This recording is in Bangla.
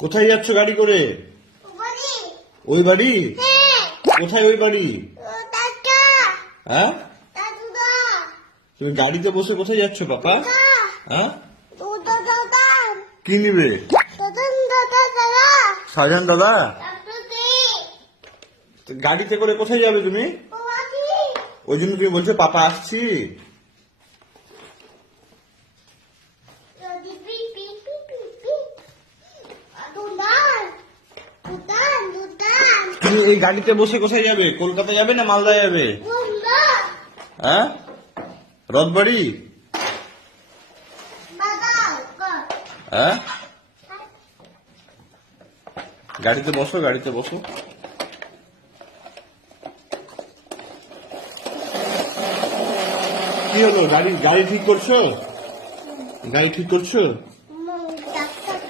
কোথায় যাচ্ছ গাড়ি করে? ওই বাড়ি? কোথায় ওই বাড়ি? হ্যাঁ, তুমি গাড়িতে বসে কোথায় যাচ্ছ পাপা? হ্যাঁ, কি নিবে? সাজান দাদা? তো গাড়িতে করে কোথায় যাবে তুমি? ওই জন্য তুমি বলছো পাপা আসছি। তুমি এই গাড়িতে বসে কোথায় যাবে? কলকাতা যাবে না মালদা যাবে? হ্যাঁ, রথবাড়ি? হ্যাঁ, গাড়িতে বসো, গাড়িতে বসো। কি হলো? গাড়ি গাড়ি ঠিক করছো? গাড়ি ঠিক করছো?